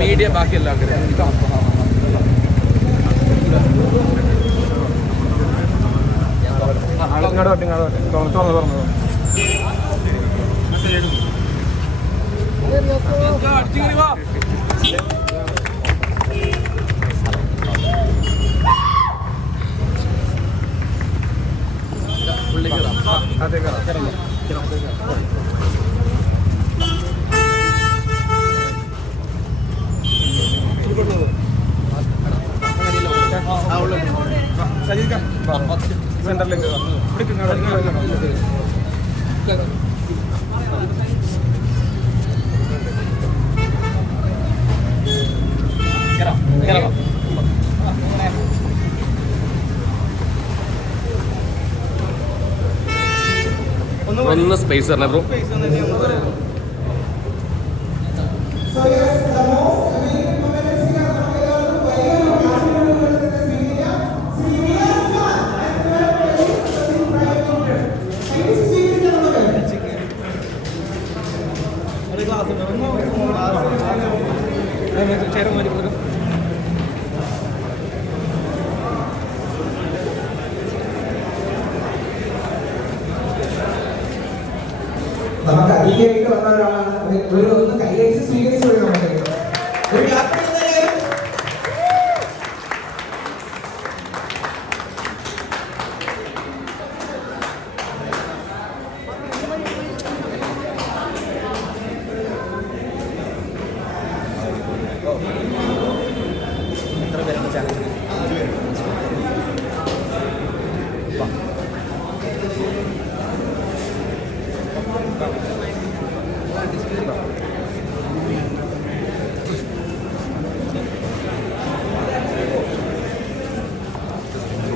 Media ബാക്കി എല്ലാവർക്കും ഇങ്ങോട്ട് പറ്റും ഇങ്ങോട്ട് പറ്റും തുറന്നു തുറന്നു തുറന്നു. അതെ കയറാം സെന്ററിലേക്ക് ഇവിടെ ഒന്ന് സ്പേസ് തരണേ ബ്രോ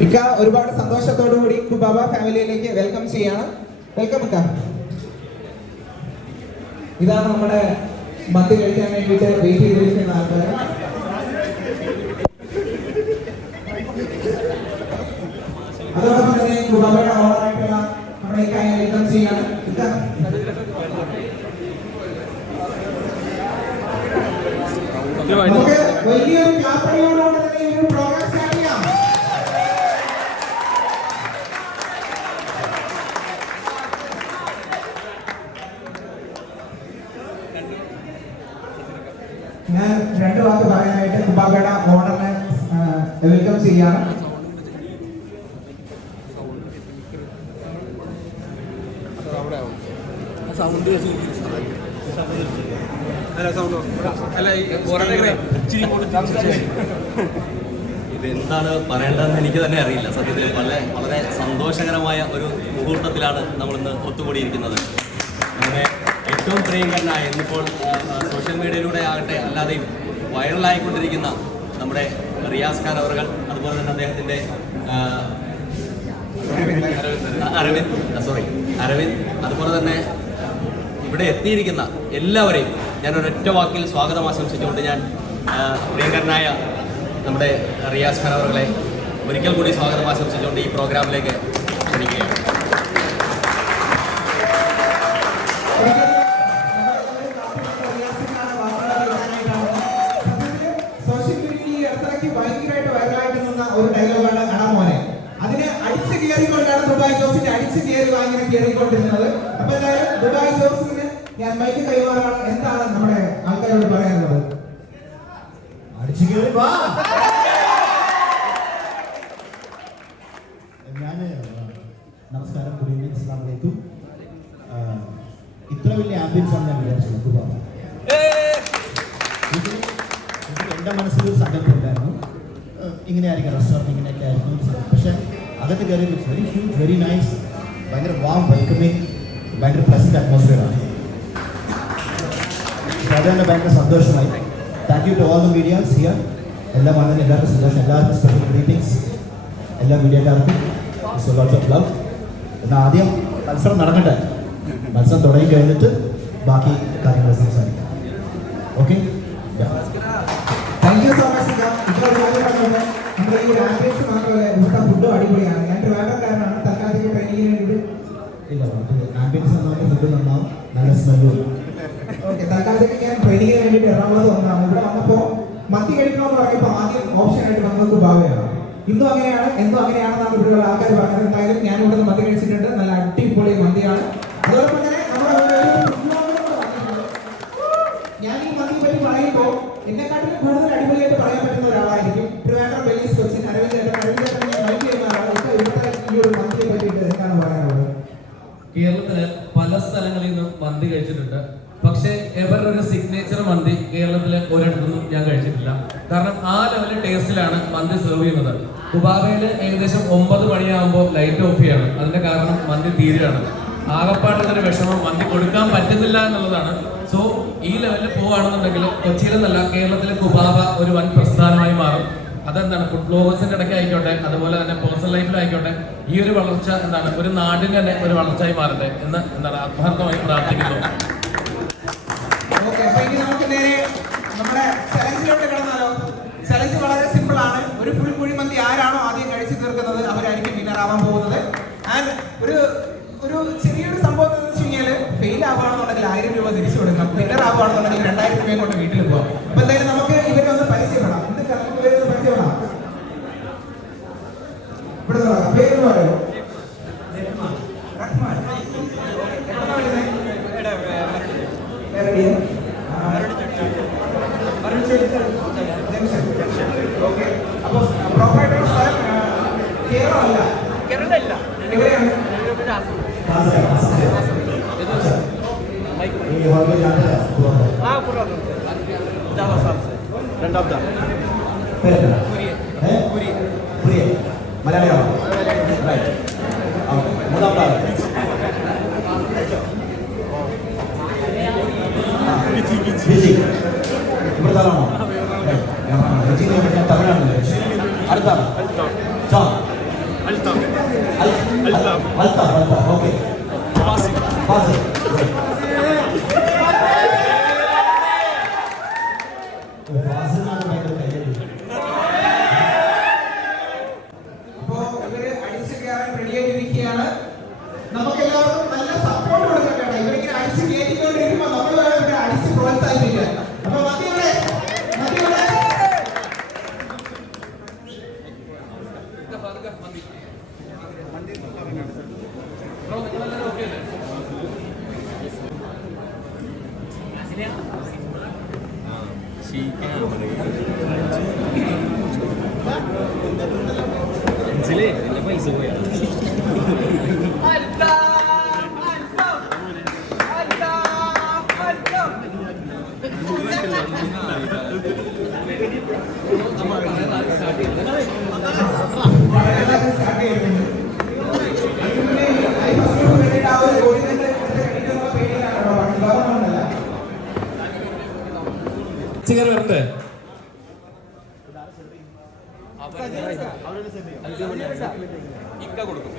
ഇക്ക ഒരുപാട് സന്തോഷത്തോടു കൂടി കുബാബ ഫാമിലിയിലേക്ക് വെൽക്കം ചെയ്യാണ്. വെൽക്കം ഇക്ക. ഇതാണ് നമ്മുടെ മന്തി കഴിക്കാൻ വേണ്ടിയിട്ട് വെയിറ്റ് ചെയ്തിരിക്കുന്ന ആൾക്കാർ അതോടൊപ്പം തന്നെ കുബാബയുടെ ഓണറായിട്ടുള്ള നമ്മുടെ ഇക്കായെ വെൽക്കം ചെയ്യാണ് ഇക്ക നമുക്ക് വലിയൊരു ക്ലാപ്പടിയോടുകൂടി തന്നെ ഈ ഒരു പ്രോഗ്രാം സ്റ്റാർട്ട് ചെയ്യാം ഞാൻ രണ്ട് വാക്ക് പറയാനായിട്ട് കുബാബയുടെ ഓണറിനെ വെൽക്കം ചെയ്യാണ് അല്ല സൗണ്ട് അല്ല ഈ ഇച്ചിരി ഇങ്ങോട്ട് ഇതെന്താണ് പറയേണ്ടതെന്ന് എനിക്ക് തന്നെ അറിയില്ല. സത്യത്തിൽ വളരെ വളരെ സന്തോഷകരമായ ഒരു മുഹൂർത്തത്തിലാണ് നമ്മളിന്ന് ഒത്തുകൂടിയിരിക്കുന്നത്. നമ്മുടെ ഏറ്റവും പ്രിയങ്കരനായ ഇന്നിപ്പോൾ സോഷ്യൽ മീഡിയയിലൂടെ ആകട്ടെ അല്ലാതെയും വൈറലായിക്കൊണ്ടിരിക്കുന്ന നമ്മുടെ റിയാസ് ഖാൻ അവർ അതുപോലെ തന്നെ അദ്ദേഹത്തിന്റെ അരവിന്ദ് സോറി അരവിന്ദ് അതുപോലെ തന്നെ ഇവിടെ എത്തിയിരിക്കുന്ന എല്ലാവരെയും ഞാൻ ഒരൊറ്റ വാക്കിൽ സ്വാഗതം ആശംസിച്ചുകൊണ്ട് ഞാൻ പ്രിയങ്കരനായ നമ്മുടെ റിയാസ് ഖാൻ അവരുടെ ഒരിക്കൽ കൂടി സ്വാഗതം ആശംസിച്ചുകൊണ്ട് ഈ പ്രോഗ്രാമിലേക്ക് ക്ഷണിക്കുകയാണ്. ഒരു ഡയലോഗാണ് അതിനെ അടിച്ചു ജോസിന്റെ അടിച്ചു കയറി വാങ്ങി കയറിക്കൊണ്ടിരുന്നത്. അപ്പൊ എന്തായാലും ദുബായ് ജോസ് ഞാൻ മൈക്ക് കൈമാറാണ് എന്താണ് നമ്മുടെ ആൾക്കാരോട് പറയാനുള്ളത്? അടിച്ചു കയറി വാ. ഞാൻ നമസ്കാരം ഗുഡ് ഈവനിങ് അസ്സാം വലൈക്കും ഇത്ര വലിയ ആംബിയൻസ് ആണ് ഞാൻ വിചാരിച്ചത് ദുബായ് എന്റെ മനസ്സിൽ ഒരു ഇങ്ങനെ ഇങ്ങനെയായിരിക്കും റെസ്റ്റോറന്റ് ഇങ്ങനെയൊക്കെ ആയിരുന്നു പക്ഷേ അകത്ത് കയറി വെരി ഹ്യൂജ് വെരി നൈസ് ഭയങ്കര വാം വെൽക്കമിങ് ഭയങ്കര പ്ലസന്റ് അറ്റ്മോസ്ഫിയറാണ് അത് ഭയങ്കര സന്തോഷമായി. Thank you to all the medias here എല്ലാം വന്നതിന് എല്ലാവർക്കും സന്തോഷം. എല്ലാവർക്കും സ്പെഷ്യൽ ഗ്രീറ്റിംഗ്സ് എല്ലാ മീഡിയക്കാർക്കും ലോട്ട്സ് ഓഫ് ലവ് എന്നാൽ ആദ്യം മത്സരം നടക്കട്ടെ. മത്സരം തുടങ്ങി കഴിഞ്ഞിട്ട് ബാക്കി കാര്യങ്ങൾ സംസാരിക്കാം. ഓക്കെ താങ്ക് അടിപൊളിയാണ്. ഞാൻ ട്രിവാൻഡ്രക്കാരനാണ് തൽക്കാലത്തേക്ക് ട്രെയിനിങ്ങിന് ഇല്ല ആംബിയൻസ് നന്നായിട്ട് ഫുഡ് നന്നാവും. നല്ല സ്മെല്ലും ഓക്കെ തൽക്കാലത്തേക്ക് ഞാൻ ട്രെയിനിങ്ങിന് വേണ്ടിയിട്ട് എറണാകുളത്ത് വന്നതാണ്. ഇവിടെ വന്നപ്പോ മന്തി കഴിക്കണമെന്ന് പറയുമ്പോൾ ആദ്യം ഓപ്ഷൻ ആയിട്ട് വന്നത് ഭാവയാണ് ഇന്നും അങ്ങനെയാണ് എന്നും അങ്ങനെയാണെന്നാണ് ഇവിടെയുള്ള ആൾക്കാർ പറഞ്ഞത്. എന്തായാലും ഞാൻ ഇവിടെ നിന്ന് മന്തി കഴിച്ചിട്ടുണ്ട്. നല്ല അടിപൊളി മന്തിയാണ് അതോടൊപ്പം തന്നെ നമ്മുടെ ഞാൻ ഈ മന്തിയെ പറ്റി പറയുമ്പോൾ എന്നെക്കാട്ടിലും കൂടുതൽ അടിപൊളിയായിട്ട് പറയാൻ പറ്റുന്ന ഒരാളായിരിക്കും ട്രിവാൻഡ്രം വെല്ലീസ് കൊച്ചിൻ അരവിന്ദ് ഏട്ടൻ അരവിന്ദ് ഏട്ടൻ ഞാൻ മൈക്ക് ചെയ്യുന്ന ആളാണ് ഇപ്പൊ ഇവിടുത്തെ ഈ ഒരു മന്തിയെ പറ്റിയിട്ട് എന്താണ് പറയാനുള്ളത് കേരളത്തിൽ പല സ്ഥലങ്ങളിൽ നിന്നും മന്തി കഴിച്ചിട്ടുണ്ട് പക്ഷേ എവരുടെ ഒരു സിഗ്നേച്ചർ മന്തി കേരളത്തിലെ ഒരിടത്തുനിന്നും ഞാൻ കഴിച്ചിട്ടില്ല. കാരണം ആ ലെവലിൽ ടേസ്റ്റിലാണ് മന്തി സെർവ് ചെയ്യുന്നത്. കുബാബയിൽ ഏകദേശം ഒമ്പത് മണിയാകുമ്പോൾ ലൈറ്റ് ഓഫ് ചെയ്യാണ്. അതിന്റെ കാരണം മന്തി തീരുകയാണ്. ആകപ്പാട്ടുള്ള ഒരു വിഷമം മന്തി കൊടുക്കാൻ പറ്റുന്നില്ല എന്നുള്ളതാണ്. സോ ഈ ലെവലിൽ പോവുകയാണെന്നുണ്ടെങ്കിൽ കൊച്ചിയിലെന്നല്ല കേരളത്തിലെ കുബാബ ഒരു വൻ പ്രസ്ഥാനമായി മാറും. അതെന്താണ്? ഫുഡ് ബ്ലോഗേഴ്സിന്റെ ഇടയ്ക്ക് ആയിക്കോട്ടെ അതുപോലെ തന്നെ പേഴ്സണൽ ലൈഫിലായിക്കോട്ടെ ഈ ഒരു വളർച്ച എന്താണ്? ഒരു നാടിന് തന്നെ ഒരു വളർച്ചയായി മാറട്ടെ എന്ന് എന്താണ്? ആത്മാർത്ഥമായി പ്രാർത്ഥിക്കുന്നു. ഓക്കെ അപ്പൊ മലയാളിയാണോ? Okay. മൂന്നാമത്തെ ആൾ. ആ. ബിജി. ഇവിടുത്തെ ആളാണോ? തമിഴാണല്ലോ. അടുത്ത ملتخ ملتخ أوكي باصي باصي മനസ്സിലേ? എന്റെ പൈസ പോയാ വളരെ സ്റ്റാർട്ട് ചെയ്യുന്നുണ്ട് ഇതിന്റെ ഈ ഫസ്റ്റ് ഗ്രൂപ്പ് വേണ്ടിയിട്ട് ആ ഒരു ഗോളിന്റെ കടിക്കുന്ന പേടിയിലാണ് കേട്ടോ ലോകമൊന്നുമല്ല ചിക്കൻ വരട്ടെ ഇക്ക കൊടുക്കും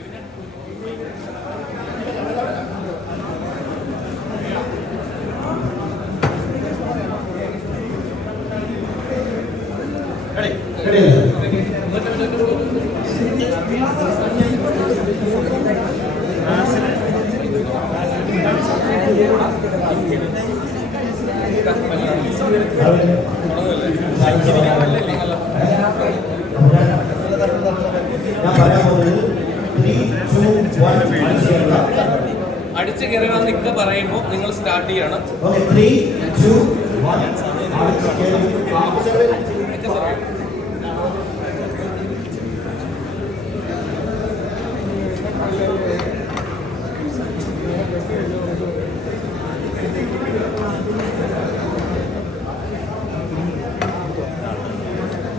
റെഡിയല്ലേ? അവിടെ ഞാൻ പറയാൻ പോകുന്നത് ത്രീ ടു വൺ അടിച്ചു കയറുക പറയുമ്പോൾ നിങ്ങൾ സ്റ്റാർട്ട് ചെയ്യണം.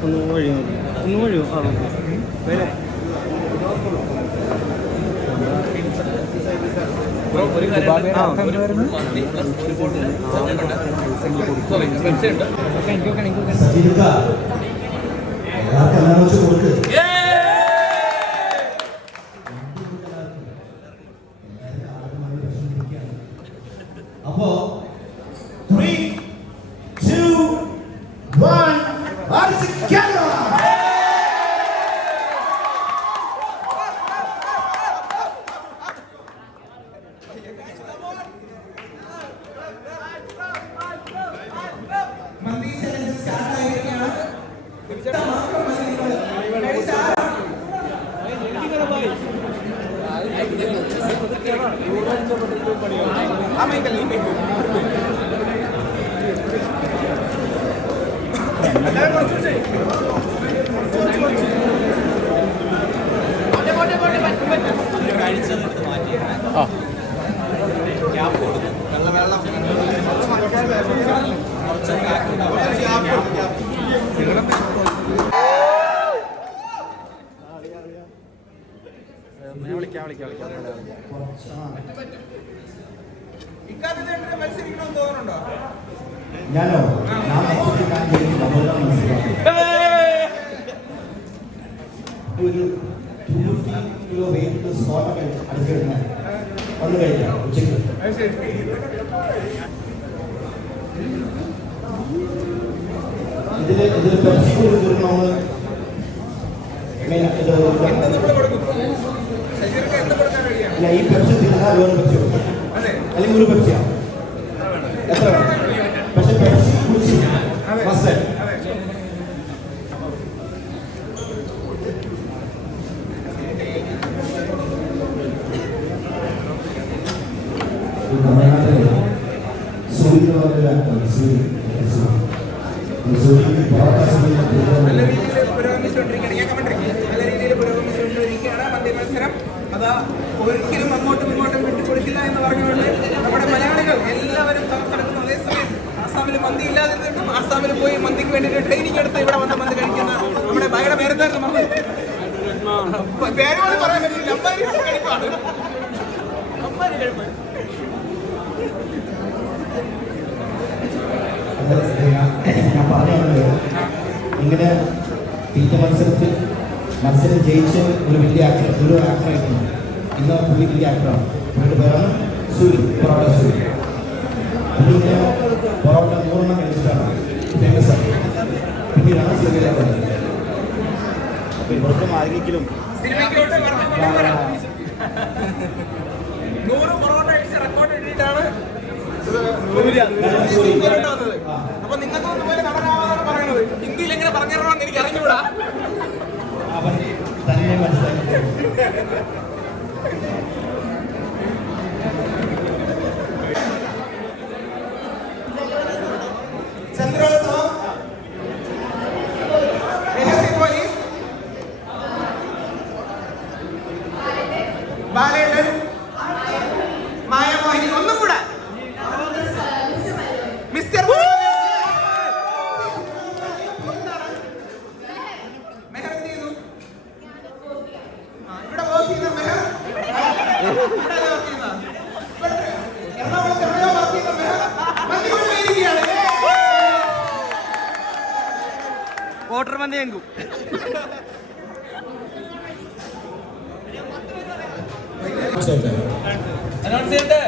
ഒന്ന് വഴിയോ ഒന്ന് വഴിയോ ആ വരെ ബ്രോ ഒരു കാര്യം ആ, ഒരു മന്തി പ്ലസ് ഒരു ബോട്ടിൽ സോറി പെപ്സി ഉണ്ട് സജീവിക എല്ലാവർക്കും എല്ലാം വെച്ച് കൊടുക്ക് ഒരു ടു ഫിഫ്റ്റി കിലോ വെയിറ്റ് സ്കോട്ടൊക്കെ അടിച്ചിടുന്ന വന്നു കഴിക്കാം ഉച്ചയ്ക്ക്. ഇതിൽ ഇതിൽ പെപ്സി കൂടി തീർക്കണമെന്ന് ഇല്ല ഈ പെപ്സി തീർന്നാൽ വേറെ പെപ്സി കൊടുക്കും അല്ലെങ്കിൽ ഒരു പെപ്സിയാണ് എത്ര പക്ഷെ പെപ്സി കുടിച്ച് മസ്റ്റ് തമിഴ്നാട്ടിലെ സൂര്യ എന്ന് പറഞ്ഞൊരു ആക്ടറാണ് സൂര്യ സൂര്യ പൊറോട്ട നല്ല രീതിയിൽ പുരോഗമിച്ചുകൊണ്ടിരിക്കുകയാണ് ഞാൻ കമണ്ടിരിക്കും നല്ല രീതിയിൽ പുരോഗമിച്ചുകൊണ്ടിരിക്കുകയാണ് മധ്യ മത്സരം അതാ ഒരിക്കലും അങ്ങോട്ടും ഇങ്ങോട്ടും വിട്ടുകൊടുക്കില്ല എന്ന് പറഞ്ഞുകൊണ്ട് നമ്മുടെ മലയാളികൾ എല്ലാവരും തകർത്തെടുക്കുന്നു അതേസമയം ആസാമിൽ മന്തി ഇല്ലാതിരുന്നിട്ടും ആസാമിൽ പോയി മന്തിക്ക് വേണ്ടിയിട്ട് ട്രെയിനിങ് എടുത്ത് ഇവിടെ വന്ന് മന്തി കഴിക്കുന്ന നമ്മുടെ ഭയങ്കര പേരെന്തായിരുന്നു മന്തി പേരോട് പറയാൻ പറ്റില്ല അമ്മാരി കഴിപ്പാണ് അമ്മാരി കഴിപ്പ് ഞാൻ പറഞ്ഞത് ഇങ്ങനെ തീറ്റ മത്സരത്തിൽ മത്സരം ജയിച്ച ഒരു വലിയ ആക്ടർ ഒരു ആക്ടറായിരുന്നു ഇന്ന് പുള്ളി വലിയ ആക്ടറാണ് പുള്ളിയുടെ പേരാണ് സൂര്യ പൊറോട്ട സൂര്യ പുള്ളിങ്ങനെ പൊറോട്ട നൂറെണ്ണം കഴിച്ചിട്ടാണ് ഫേമസ് ആണ് പിന്നീടാണ് സൂര്യയിലേക്ക് വന്നത്. ആരെങ്കിലും വന്നത് അപ്പൊ നിങ്ങൾക്ക് ഒന്നുപോലെ പോലെ പറയുന്നത് ഹിന്ദിയിൽ എങ്ങനെ പറഞ്ഞിടണമെന്ന് എനിക്ക് അറിഞ്ഞുകൂടാ അവൻ തന്നെ മനസ്സിലാക്കി വോട്ടർ മന്തി എങ്കും അനൗൺസ് ചെയ്യട്ടെ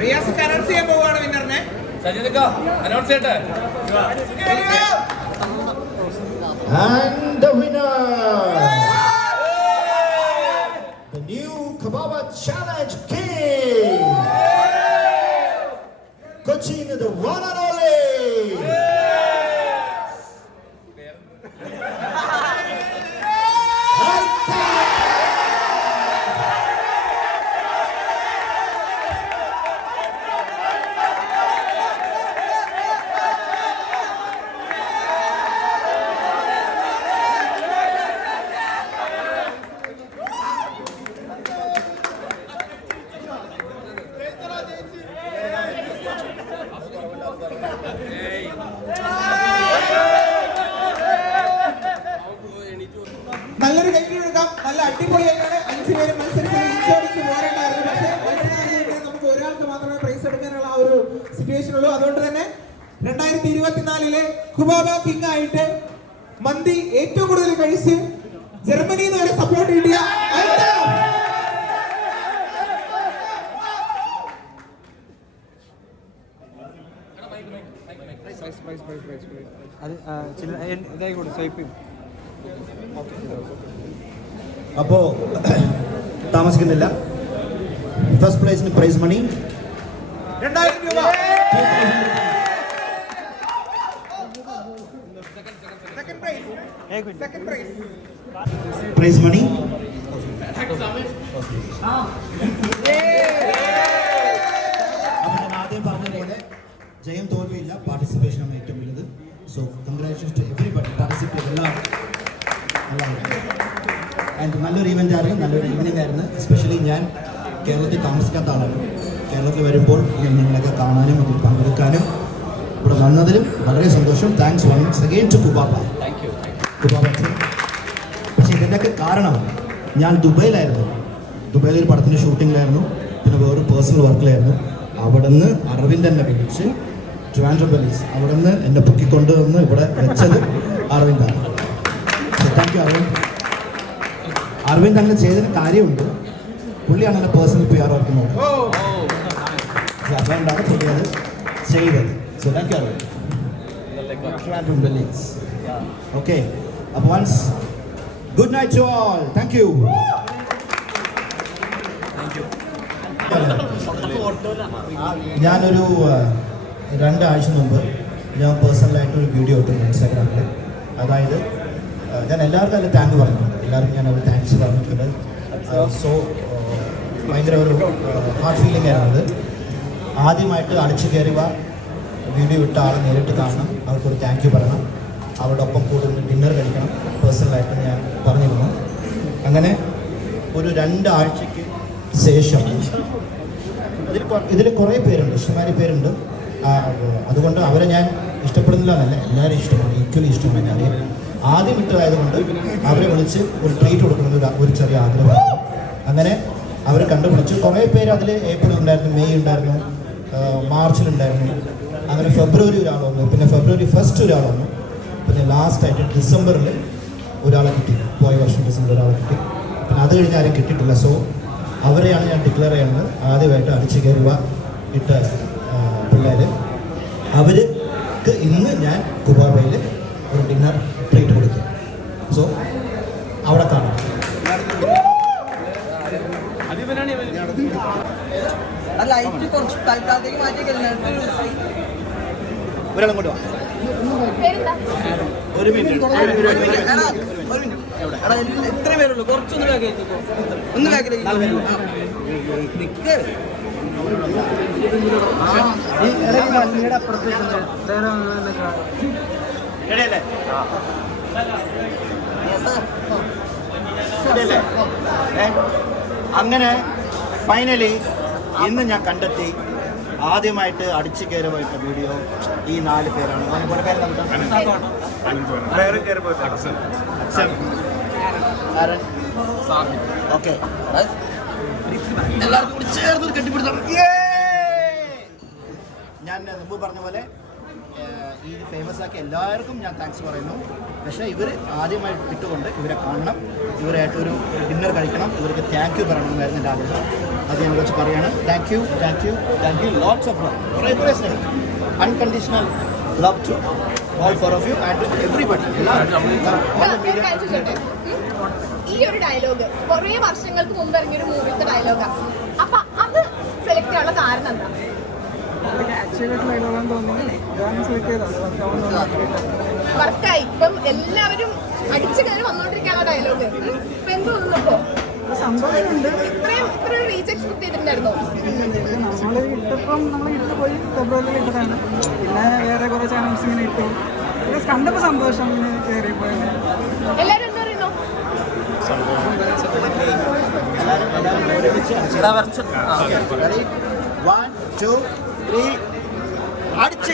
റിയാസ് അനൗൺസ് ചെയ്യാൻ പോവുകയാണ് വിന്നറിനെ സജിതക്ക അനൗൺസ് ചെയ്യട്ടെ And the winner, the new Kababa Challenge King, Cochin, the one and only. മാത്രമേ പ്രൈസ് എടുക്കാനുള്ള ആ ഒരു സിറ്റുവേഷൻ ഉള്ളൂ. അതുകൊണ്ട് തന്നെ രണ്ടായിരത്തി ഇരുപത്തിനാലിലെ കുബാബ കിങ് ആയിട്ട് മന്തി ഏറ്റവും കൂടുതൽ കഴിച്ച് ജർമ്മനിയിൽ നിന്ന് വരെ സപ്പോർട്ട് കിട്ടിയ അപ്പോ താമസിക്കുന്നില്ല. ഫസ്റ്റ് പ്രൈസിന് പ്രൈസ് മണി രണ്ടായിരം രൂപ. പ്രൈസ് മണി ആദ്യം പറഞ്ഞ പോലെ ജയം തോൽവിയില്ല പാർട്ടിസിപ്പേഷൻ ആണ് ഏറ്റവും വലുത്. So congratulations to everybody participate എല്ലാവരും. ആൻഡ് നല്ലൊരു ഈവന്റ് ആയിരുന്നു നല്ലൊരു ഈവനിങ് ആയിരുന്നു. എസ്പെഷ്യലി ഞാൻ കേരളത്തിൽ താമസിക്കാത്ത ആളാണ്. കേരളത്തിൽ വരുമ്പോൾ ഞാൻ നിങ്ങളൊക്കെ കാണാനും അതിൽ പങ്കെടുക്കാനും ഇവിടെ വന്നതിലും വളരെ സന്തോഷം. താങ്ക്സ് വൺസ് അഗെയിൻ ടു കുബാബ പക്ഷേ ഇതിന്റെയൊക്കെ കാരണം ഞാൻ ദുബൈയിലായിരുന്നു. ദുബൈയിൽ ഒരു പടത്തിന്റെ ഷൂട്ടിങ്ങിലായിരുന്നു. പിന്നെ വേറൊരു പേഴ്സണൽ വർക്കിലായിരുന്നു അവിടെ നിന്ന് അരവിന്ദ് എന്നെ വിളിച്ച് ട്രിവാൻഡ്രം പോലീസ് അവിടെ നിന്ന് എന്നെ പൊക്കിക്കൊണ്ട് വന്ന് ഇവിടെ വെച്ചത് അരവിന്ദാണ് താങ്ക് യു അരവിന്ദ്. അരവിന്ദ് അങ്ങനെ ചെയ്തതിന് കാര്യമുണ്ട്. പുള്ളിയാണ് എന്റെ പേഴ്സണൽ പി ആർ വർക്ക് നോക്കുന്നത്. അതുകൊണ്ടാണ് പുള്ളി അത് ചെയ്തത് സോ താങ്ക് യു ഓക്കെ അപ്പോൾ once good night to all thank you ഞാനൊരു രണ്ടാഴ്ച മുമ്പ് ഞാൻ പേഴ്സണലായിട്ട് ഒരു വീഡിയോ ഇട്ടു ഇൻസ്റ്റാഗ്രാമിൽ അതായത് ഞാൻ എല്ലാവർക്കും അതിൽ താങ്ക് പറഞ്ഞിട്ടുണ്ട്. എല്ലാവർക്കും ഞാൻ ഒരു താങ്ക്സ് പറഞ്ഞിട്ടുണ്ട്. സോ ഭയങ്കര ഒരു ഹാർട്ട് ഫീലിംഗ് ആയിരുന്നത് ആദ്യമായിട്ട് അടിച്ചു കയറുക വീഡിയോ ഇട്ട ആളെ നേരിട്ട് കാണണം. അവർക്കൊരു താങ്ക് യു പറയണം. അവരുടെ ഒപ്പം കൂടുതൽ ഡിന്നർ കഴിക്കണം. പേഴ്സണലായിട്ട് ഞാൻ പറഞ്ഞിരുന്നു. അങ്ങനെ ഒരു രണ്ടാഴ്ചയ്ക്ക് ശേഷം ഇതിൽ ഇതിൽ കുറേ പേരുണ്ട്. ഇഷ്ടമാരി പേരുണ്ട്. അതുകൊണ്ട് അവരെ ഞാൻ ഇഷ്ടപ്പെടുന്നില്ല എന്നല്ല. എല്ലാവരും ഇഷ്ടമാണ്. ഈക്വലി ഇഷ്ടമാണ് ഞാൻ ആദ്യം ഇട്ടതായതുകൊണ്ട് അവരെ വിളിച്ച് ഒരു ട്രീറ്റ് കൊടുക്കുന്നത് ഒരു- ചെറിയ ആഗ്രഹമാണ് അങ്ങനെ അവർ കണ്ടുപിടിച്ച്. കുറേ പേര് അതിൽ ഏപ്രിൽ ഉണ്ടായിരുന്നു മെയ് ഉണ്ടായിരുന്നു. മാർച്ചിലുണ്ടായിരുന്നു. അങ്ങനെ ഫെബ്രുവരി ഒരാൾ വന്നു. പിന്നെ ഫെബ്രുവരി ഫസ്റ്റ് ഒരാൾ വന്നു. പിന്നെ ലാസ്റ്റ് ആയിട്ട് ഡിസംബറിൽ ഒരാളെ കിട്ടി. പോയ വർഷം ഡിസംബർ ഒരാളെ കിട്ടി. പിന്നെ അത് കഴിഞ്ഞ് ആരും കിട്ടിയിട്ടില്ല. സോ അവരെയാണ് ഞാൻ ഡിക്ലെയർ ചെയ്യുന്നത്. ആദ്യമായിട്ട് അടിച്ചു കയറുക ഇട്ട പിള്ളേർ അവർക്ക് ഇന്ന് ഞാൻ കുബാബയിൽ ഒരു ഡിന്നർ ട്രീറ്റ് കൊടുക്കും സോ അവിടെ കാണാം ലൈറ്റ് കുറച്ച് തൽക്കാലത്തേക്ക് മാറ്റി ഒരാളും കൊണ്ട് വാ. ഒരു മിനിറ്റ്. എത്ര പേരുള്ളൂ? കുറച്ചൊന്ന് ഒന്ന് നിക്ക്? അങ്ങനെ ഫൈനലി ഇന്ന് ഞാൻ കണ്ടെത്തി ആദ്യമായിട്ട് അടിച്ചു കയറി പോയിട്ട വീഡിയോ ഈ നാല് പേരാണ്. പേര്? ഓക്കെ. എല്ലാവർക്കും കൂടി ചേർന്ന് കെട്ടിപ്പിടുത്തം. ഞാൻ മുമ്പ് പറഞ്ഞ പോലെ ഈ ഫേമസ് ആക്കി എല്ലാവർക്കും ഞാൻ താങ്ക്സ് പറയുന്നു. പക്ഷേ ഇവർ ആദ്യമായിട്ട് ഇട്ടുകൊണ്ട് ഇവരെ കാണണം. ഇവരായിട്ട് ഒരു ഡിന്നർ കഴിക്കണം. ഇവർക്ക് താങ്ക് യു പറയണമെന്നായിരുന്നു എന്റെ ആഗ്രഹം. അത് ഞാൻ വെച്ച് പറയാണ്. Thank you thank you thank you lots of love കുറേ കുറേ സ്നേഹം. Unconditional love to all four of you and everybody ഈ ഒരു ഡയലോഗ് കുറേ വർഷങ്ങൾക്ക് മുമ്പ് ഇറങ്ങിയ ഒരു മൂവിത്തെ ഡയലോഗാണ് അപ്പൊ അത് സെലക്ട് ചെയ്യാനുള്ള കാരണം എന്താ? വർക്കായി ഇപ്പം എല്ലാവരും അടിച്ചു കയറി വന്നോണ്ടിരിക്കാനുള്ള ഡയലോഗ് ഇപ്പൊ എന്ത് തോന്നുന്നു ഇപ്പൊ? സന്തോഷമുണ്ട്. നമ്മൾ ഇട്ടപ്പം നമ്മൾ ഇട്ട് പോയി ഫെബ്രുവരിയിൽ ഇട്ടതാണ്. പിന്നെ വേറെ കുറേ ചാനൽസ് ഇങ്ങനെ ഇട്ടു. പിന്നെ കണ്ടപ്പോൾ സന്തോഷം കയറി പോയത് പറയുന്നു? വൺ ടു ത്രീ അടിച്ച്